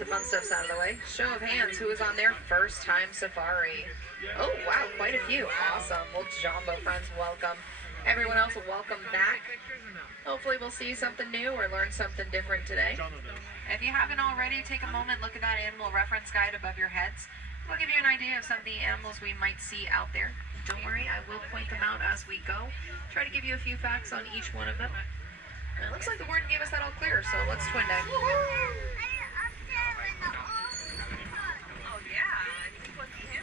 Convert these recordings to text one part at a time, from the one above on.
the fun stuff's out of the way, show of hands, who was on their first time safari? Oh, wow, quite a few. Awesome. Well, Jumbo friends, welcome. Everyone else, welcome back. Hopefully we'll see something new or learn something different today. If you haven't already, take a moment, look at that animal reference guide above your heads. We'll give you an idea of some of the animals we might see out there. Don't worry, I will point them out as we go. Try to give you a few facts on each one of them. And it looks like the warden gave us that all clear, so let's twin deck.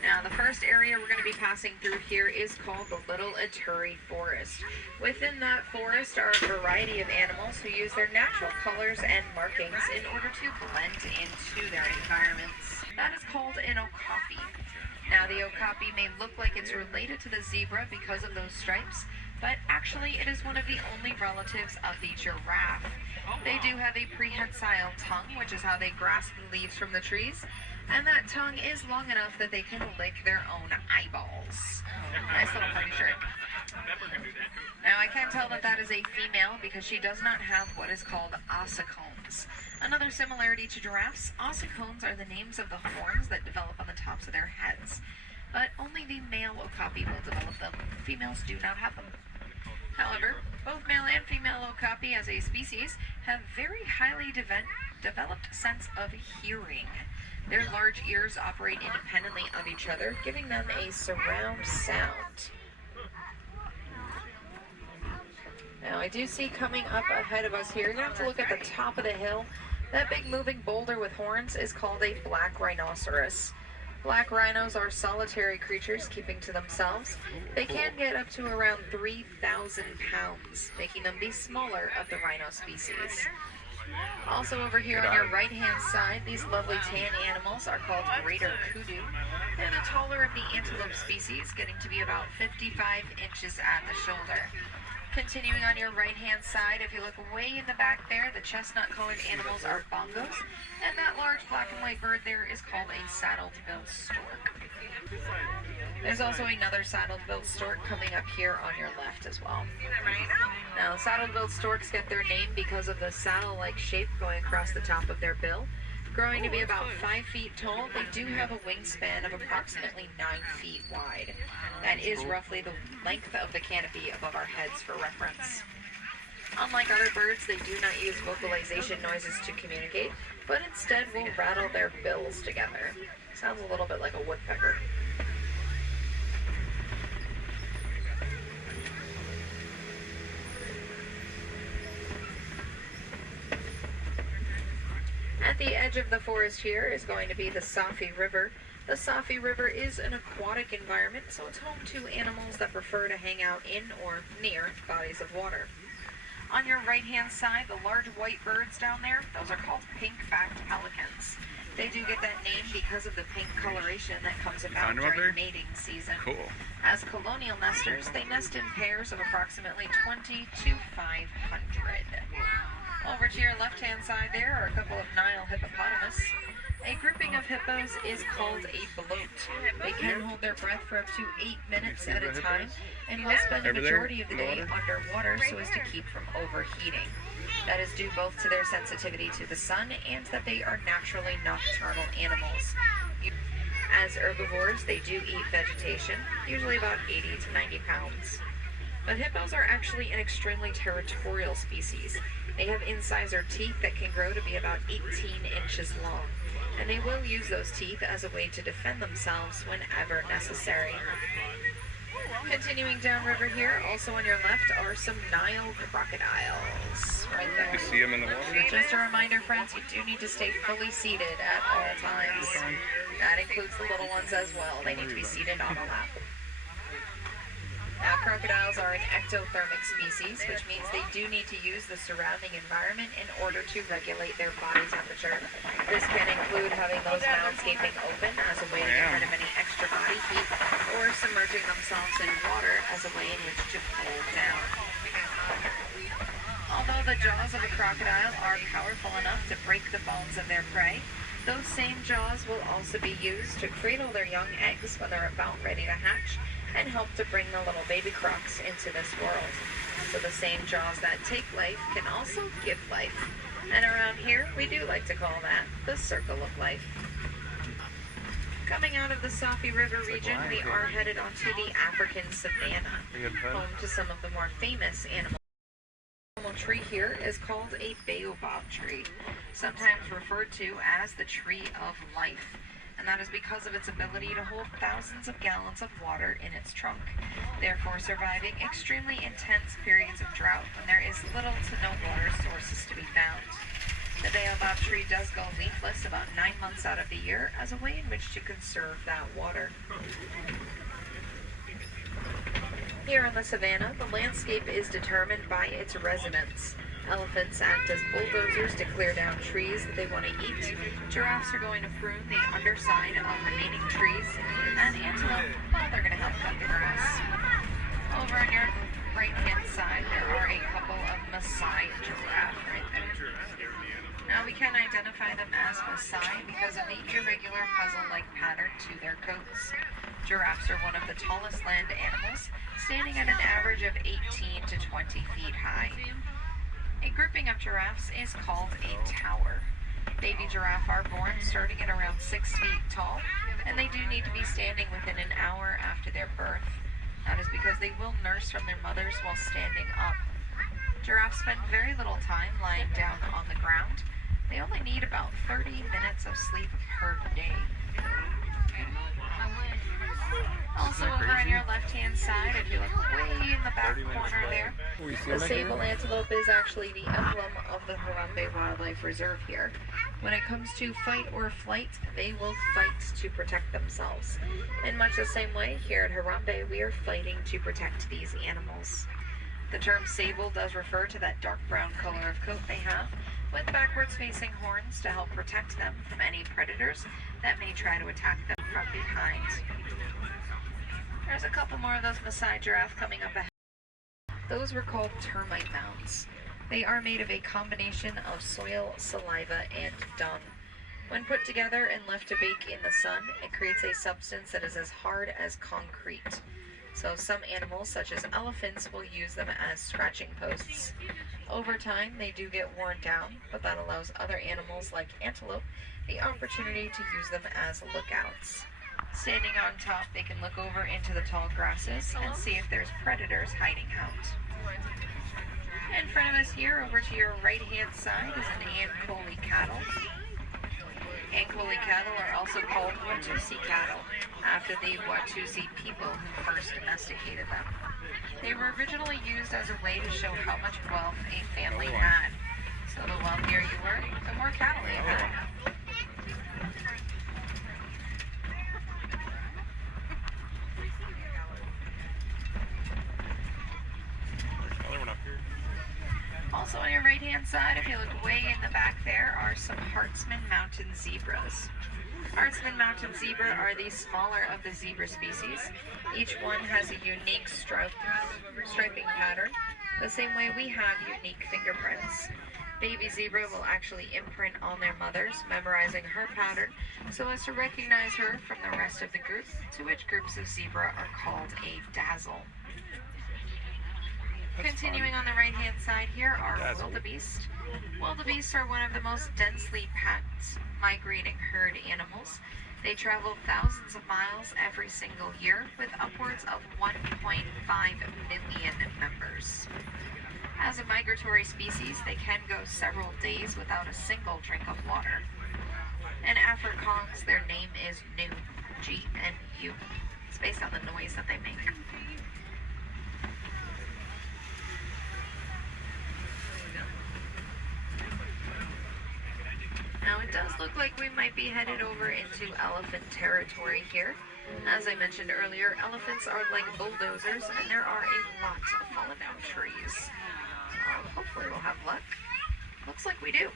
Now, the first area we're going to be passing through here is called the Little Ituri Forest. Within that forest are a variety of animals who use their natural colors and markings in order to blend into their environments. That is called an okapi. Now, the okapi may look like it's related to the zebra because of those stripes, but actually it is one of the only relatives of the giraffe. They do have a prehensile tongue, which is how they grasp the leaves from the trees, and that tongue is long enough that they can lick their own eyeballs. Nice little party shirt. Now, I can tell that that is a female because she does not have what is called ossicones. Another similarity to giraffes, ossicones are the names of the horns that develop on the tops of their heads, but only the male okapi will develop them. Females do not have them. However, both male and female okapi as a species have very highly developed sense of hearing. Their large ears operate independently of each other, giving them a surround sound. Now, I do see coming up ahead of us here, you're going to have to look at the top of the hill. That big moving boulder with horns is called a black rhinoceros. Black rhinos are solitary creatures, keeping to themselves. They can get up to around 3,000 pounds, making them the smaller of the rhino species. Also over here on your right-hand side, these lovely tan animals are called greater kudu. They're the taller of the antelope species, getting to be about 55 inches at the shoulder. Continuing on your right-hand side, if you look way in the back there, the chestnut-colored animals are bongos, and that large black and white bird there is called a saddle-billed stork. There's also another saddle-billed stork coming up here on your left as well. Now, saddle-billed storks get their name because of the saddle-like shape going across the top of their bill. Growing to be about 5 feet tall, they do have a wingspan of approximately 9 feet wide. That is roughly the length of the canopy above our heads for reference. Unlike other birds, they do not use vocalization noises to communicate, but instead will rattle their bills together. Sounds a little bit like a woodpecker. At the edge of the forest here is going to be the Safi River. The Safi River is an aquatic environment, so it's home to animals that prefer to hang out in or near bodies of water. On your right-hand side, the large white birds down there, those are called pink-backed pelicans. They do get that name because of the pink coloration that comes about during mating season. Cool. As colonial nesters, they nest in pairs of approximately 20 to 500. Over to your left-hand side there are a couple of Nile hippopotamus. A grouping of hippos is called a bloat. They can hold their breath for up to 8 minutes at a time and will spend the majority of the day underwater so as to keep from overheating. That is due both to their sensitivity to the sun and that they are naturally nocturnal animals. As herbivores, they do eat vegetation, usually about 80 to 90 pounds. But hippos are actually an extremely territorial species. They have incisor teeth that can grow to be about 18 inches long, and they will use those teeth as a way to defend themselves whenever necessary. Continuing downriver here, also on your left, are some Nile crocodiles. Right there. You see them in the water? Just a reminder, friends, you do need to stay fully seated at all times. That includes the little ones as well. They need to be seated on a lap. Now, crocodiles are an ectothermic species, which means they do need to use the surrounding environment in order to regulate their body temperature. This can include having those mouths gaping open as a way to get rid of any extra body heat, or submerging themselves in water as a way in which to cool down. Although the jaws of a crocodile are powerful enough to break the bones of their prey, those same jaws will also be used to cradle their young eggs when they're about ready to hatch, and help to bring the little baby crocs into this world. So the same jaws that take life can also give life. And around here, we do like to call that the circle of life. Coming out of the Safi River region, we are headed onto the African savanna, home to some of the more famous animals. The animal tree here is called a baobab tree, sometimes referred to as the tree of life, and that is because of its ability to hold thousands of gallons of water in its trunk, therefore surviving extremely intense periods of drought when there is little to no water sources to be found. The baobab tree does go leafless about 9 months out of the year as a way in which to conserve that water. Here in the savanna, the landscape is determined by its residents. Elephants act as bulldozers to clear down trees that they want to eat. Giraffes are going to prune the underside of remaining trees. And antelope, well, they're going to help cut the grass. Over on your right-hand side, there are a couple of Maasai giraffe right there. Now we can identify them as Maasai because of the irregular puzzle-like pattern to their coats. Giraffes are one of the tallest land animals, standing at an average of 18 to 20 feet high. A grouping of giraffes is called a tower. Baby giraffe are born starting at around 6 feet tall, and they do need to be standing within an hour after their birth. That is because they will nurse from their mothers while standing up. Giraffes spend very little time lying down on the ground. They only need about 30 minutes of sleep per day. Also over on your left-hand side, if you look way in the back corner there, the sable antelope is actually the emblem of the Harambe Wildlife Reserve here. When it comes to fight or flight, they will fight to protect themselves. In much the same way, here at Harambe, we are fighting to protect these animals. The term sable does refer to that dark brown color of coat they have, with backwards facing horns to help protect them from any predators that may try to attack them from behind. There's a couple more of those Maasai giraffe coming up ahead. Those were called termite mounds. They are made of a combination of soil, saliva, and dung. When put together and left to bake in the sun, it creates a substance that is as hard as concrete. So some animals, such as elephants, will use them as scratching posts. Over time, they do get worn down, but that allows other animals like antelope the opportunity to use them as lookouts. Standing on top, they can look over into the tall grasses and see if there's predators hiding out. In front of us here, over to your right-hand side, is an Ankole cattle. Ankole cattle are also called Watusi cattle, after the Watusi people who first domesticated them. They were originally used as a way to show how much wealth a family had. So the wealthier you were, the more cattle you had. Also on your right-hand side, if you look way in the back there, are some Hartsman Mountain zebras. Hartsman Mountain zebra are the smaller of the zebra species. Each one has a unique striping pattern, the same way we have unique fingerprints. Baby zebra will actually imprint on their mothers, memorizing her pattern so as to recognize her from the rest of the group, to which groups of zebra are called a dazzle. Continuing on the right-hand side here are wildebeest. Wildebeest are one of the most densely packed migrating herd animals. They travel thousands of miles every single year with upwards of 1.5 million members. As a migratory species, they can go several days without a single drink of water. In Afrikaans, their name is Nu, G-N-U. It's based on the noise that they make. Now it does look like we might be headed over into elephant territory here. As I mentioned earlier, elephants are like bulldozers, and there are a lot of fallen down trees. So hopefully we'll have luck. Looks like we do.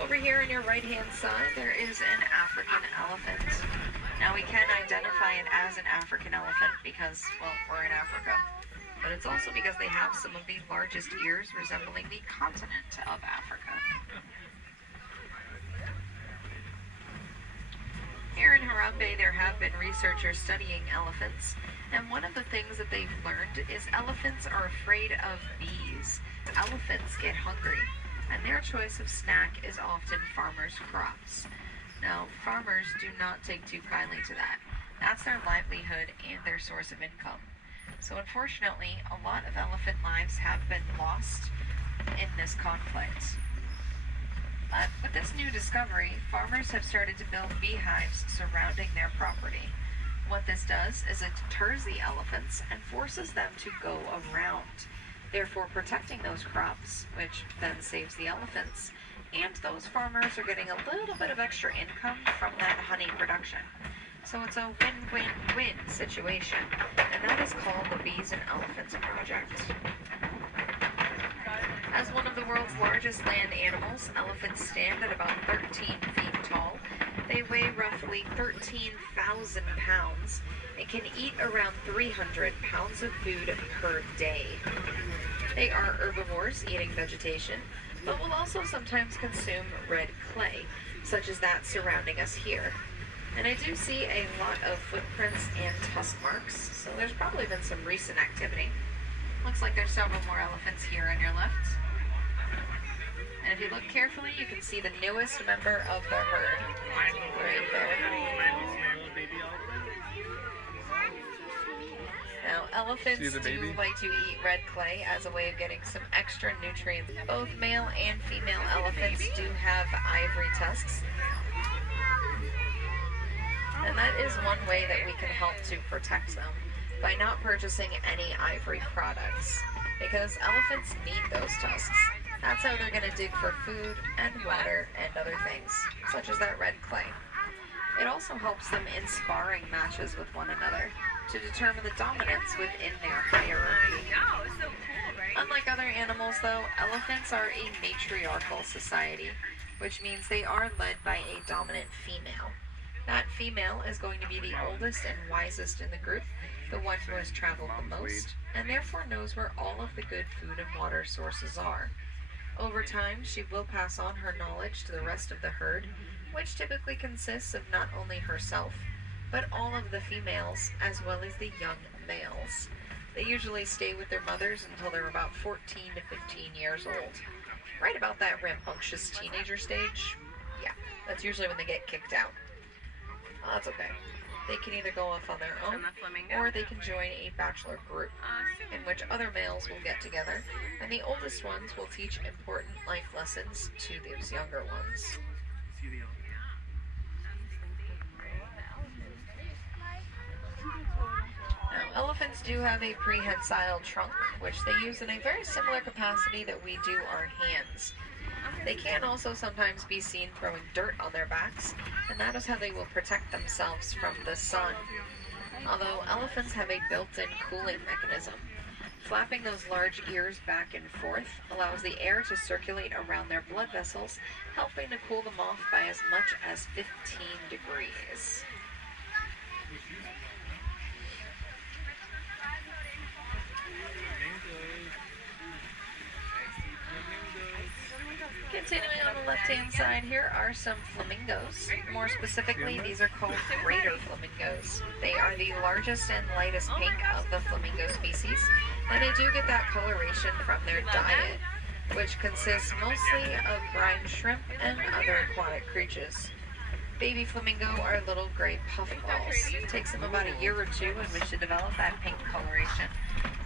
Over here on your right-hand side, there is an African elephant. Now we can identify it as an African elephant because, well, we're in Africa. But it's also because they have some of the largest ears resembling the continent of Africa. Here in Harambe, there have been researchers studying elephants, and one of the things that they've learned is elephants are afraid of bees. Elephants get hungry. and their choice of snack is often farmers' crops. Now, farmers do not take too kindly to that. That's their livelihood and their source of income. So unfortunately, a lot of elephant lives have been lost in this conflict. But with this new discovery, farmers have started to build beehives surrounding their property. What this does is it deters the elephants and forces them to go around, therefore protecting those crops, which then saves the elephants, and those farmers are getting a little bit of extra income from that honey production. So it's a win-win-win situation, and that is called the Bees and Elephants Project. As one of the world's largest land animals, elephants stand at about 13 feet tall. They weigh roughly 13,000 pounds and can eat around 300 pounds of food per day. They are herbivores, eating vegetation, but will also sometimes consume red clay, such as that surrounding us here. And I do see a lot of footprints and tusk marks, so there's probably been some recent activity. Looks like there's several more elephants here on your left. And if you look carefully, you can see the newest member of the herd right there. Now, elephants do like to eat red clay as a way of getting some extra nutrients. Both male and female elephants do have ivory tusks. And that is one way that we can help to protect them, by not purchasing any ivory products, because elephants need those tusks. That's how they're going to dig for food and water and other things, such as that red clay. It also helps them in sparring matches with one another to determine the dominance within their hierarchy. Unlike other animals, though, elephants are a matriarchal society, which means they are led by a dominant female. That female is going to be the oldest and wisest in the group, the one who has traveled the most, and therefore knows where all of the good food and water sources are. Over time, she will pass on her knowledge to the rest of the herd, which typically consists of not only herself, but all of the females, as well as the young males. They usually stay with their mothers until they're about 14 to 15 years old. Right about that rambunctious teenager stage, yeah, that's usually when they get kicked out. Well, that's okay. They can either go off on their own, or they can join a bachelor group, in which other males will get together, and the oldest ones will teach important life lessons to those younger ones. Now, elephants do have a prehensile trunk, which they use in a very similar capacity that we do our hands. They can also sometimes be seen throwing dirt on their backs, and that is how they will protect themselves from the sun. Although elephants have a built-in cooling mechanism. Flapping those large ears back and forth allows the air to circulate around their blood vessels, helping to cool them off by as much as 15 degrees. Continuing on the left-hand side here are some flamingos. More specifically, these are called greater flamingos. They are the largest and lightest pink of the flamingo species, and they do get that coloration from their diet, which consists mostly of brine shrimp and other aquatic creatures. Baby flamingo are little gray puffballs. It takes them about a year or two in which to develop that pink coloration.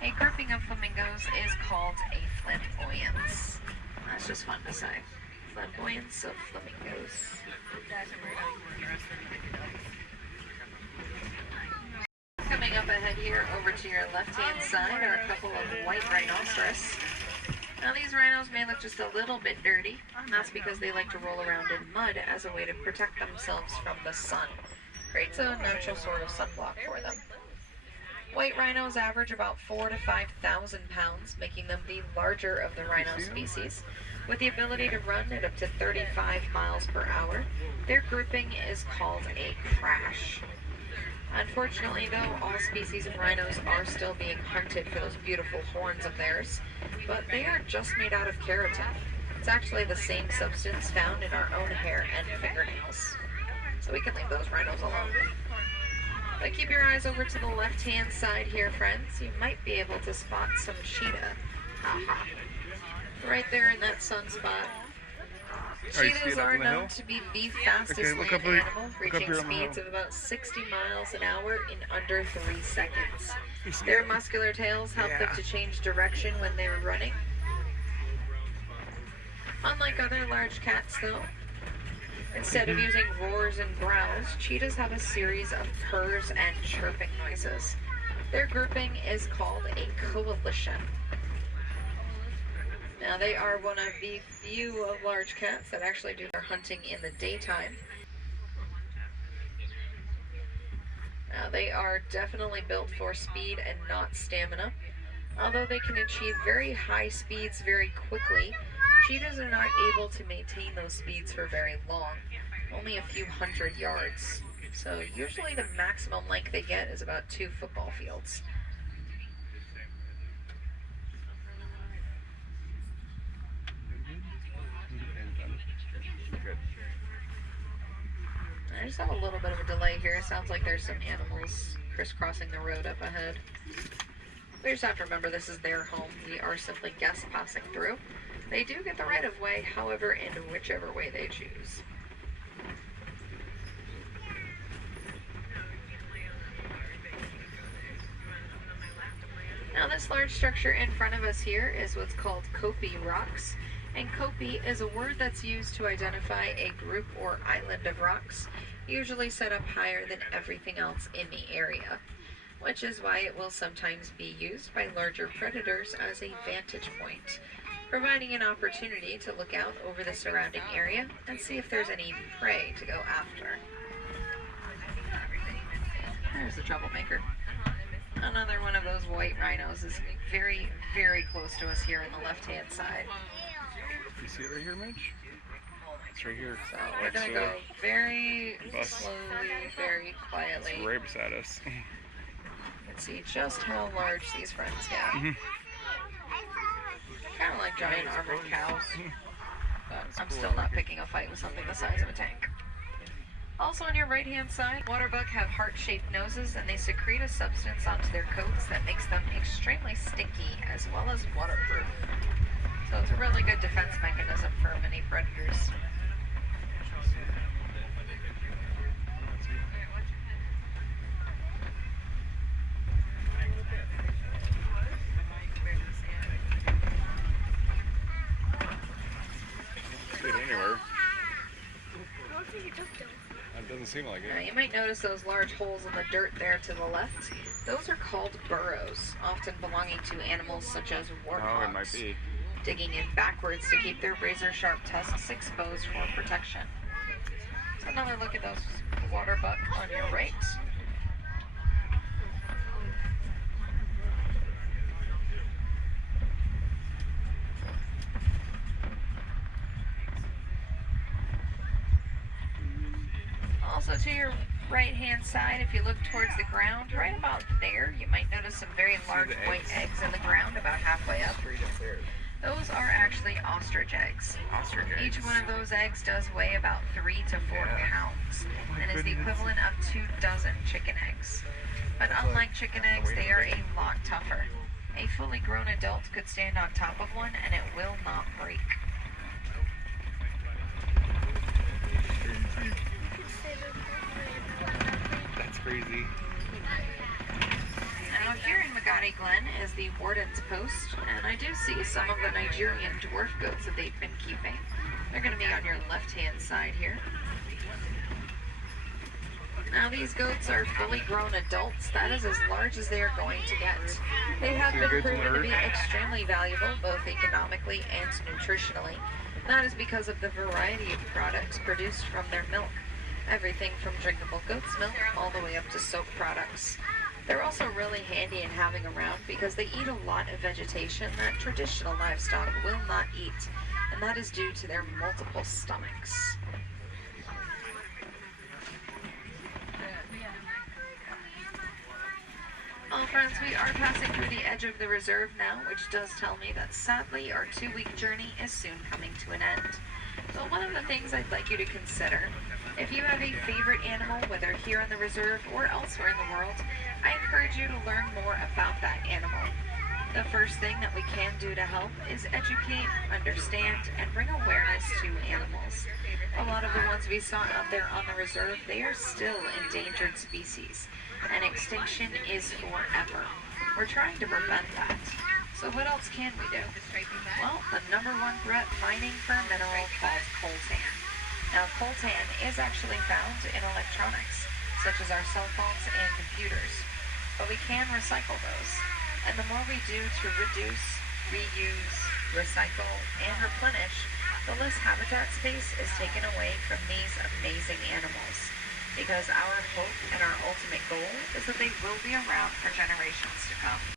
A grouping of flamingos is called a flamboyance. That's just fun to say. Flamboyance of flamingos. Coming up ahead here, over to your left-hand side, are a couple of white rhinoceros. Now these rhinos may look just a little bit dirty, and that's because they like to roll around in mud as a way to protect themselves from the sun. Creates a natural sort of sunblock for them. White rhinos average about 4,000 to 5,000 pounds, making them the larger of the rhino species. With the ability to run at up to 35 miles per hour, their grouping is called a crash. Unfortunately, though, all species of rhinos are still being hunted for those beautiful horns of theirs, but they are just made out of keratin. It's actually the same substance found in our own hair and fingernails. So we can leave those rhinos alone. But keep your eyes over to the left-hand side here, friends. You might be able to spot some cheetah. Aha. right there in that sunspot. Cheetahs are known to be the fastest land animal, reaching speeds of about 60 miles an hour in under 3 seconds. Their muscular tails help them to change direction when they are running. Unlike other large cats, though, instead of using roars and growls, cheetahs have a series of purrs and chirping noises. Their grouping is called a coalition. Now, they are one of the few large cats that actually do their hunting in the daytime. Now, they are definitely built for speed and not stamina. Although they can achieve very high speeds very quickly, cheetahs are not able to maintain those speeds for very long, only a few hundred yards. So usually the maximum length they get is about 2 football fields. I just have a little bit of a delay here. It sounds like there's some animals crisscrossing the road up ahead. We just have to remember this is their home. We are simply guests passing through. They do get the right of way, however, in whichever way they choose. Now, this large structure in front of us here is what's called Kopi rocks. And Kopi is a word that's used to identify a group or island of rocks, usually set up higher than everything else in the area, which is why it will sometimes be used by larger predators as a vantage point, providing an opportunity to look out over the surrounding area and see if there's any prey to go after. There's the troublemaker. Another one of those white rhinos is very, very close to us here on the left-hand side. You see it right here, Mitch? It's right here. So we're going to go very slowly, very quietly. It's right beside us. Let's see just how large these friends get. Kind of like giant armored cows. But I'm still not picking a fight with something the size of a tank. Also on your right-hand side, waterbuck have heart-shaped noses, and they secrete a substance onto their coats that makes them extremely sticky as well as waterproof. So it's a really good defense mechanism for many predators. Get anywhere. It doesn't seem like it. Now, you might notice those large holes in the dirt there to the left. Those are called burrows, often belonging to animals such as warthogs. Oh, it might be. Digging in backwards to keep their razor-sharp tusks exposed for protection. So another look at those waterbuck on your right. Also to your right-hand side, if you look towards the ground, right about there, you might notice some very large white eggs in the ground about halfway up. Those are actually ostrich eggs. Each one of those eggs does weigh about 3 to 4 pounds and is the equivalent of 2 dozen chicken eggs. But unlike chicken eggs, they are a lot tougher. A fully grown adult could stand on top of one and it will not break. That's crazy. Now here in Magadi Glen is the Warden's Post, and I do see some of the Nigerian dwarf goats that they've been keeping. They're going to be on your left-hand side here. Now these goats are fully grown adults. That is as large as they are going to get. They have been proven to be extremely valuable, both economically and nutritionally. That is because of the variety of products produced from their milk. Everything from drinkable goat's milk all the way up to soap products. They're also really handy in having around because they eat a lot of vegetation that traditional livestock will not eat, and that is due to their multiple stomachs. Well, friends, we are passing through the edge of the reserve now, which does tell me that sadly our 2-week journey is soon coming to an end. So one of the things I'd like you to consider, if you have a favorite animal, whether here in the reserve or elsewhere in the world, I encourage you to learn more about that animal. The first thing that we can do to help is educate, understand, and bring awareness to animals. A lot of the ones we saw out there on the reserve, they are still endangered species, and extinction is forever. We're trying to prevent that. So what else can we do? Well, the number one threat mining for a mineral called coltan. Now, coltan is actually found in electronics, such as our cell phones and computers, but we can recycle those. And the more we do to reduce, reuse, recycle, and replenish, the less habitat space is taken away from these amazing animals. Because our hope and our ultimate goal is that they will be around for generations to come.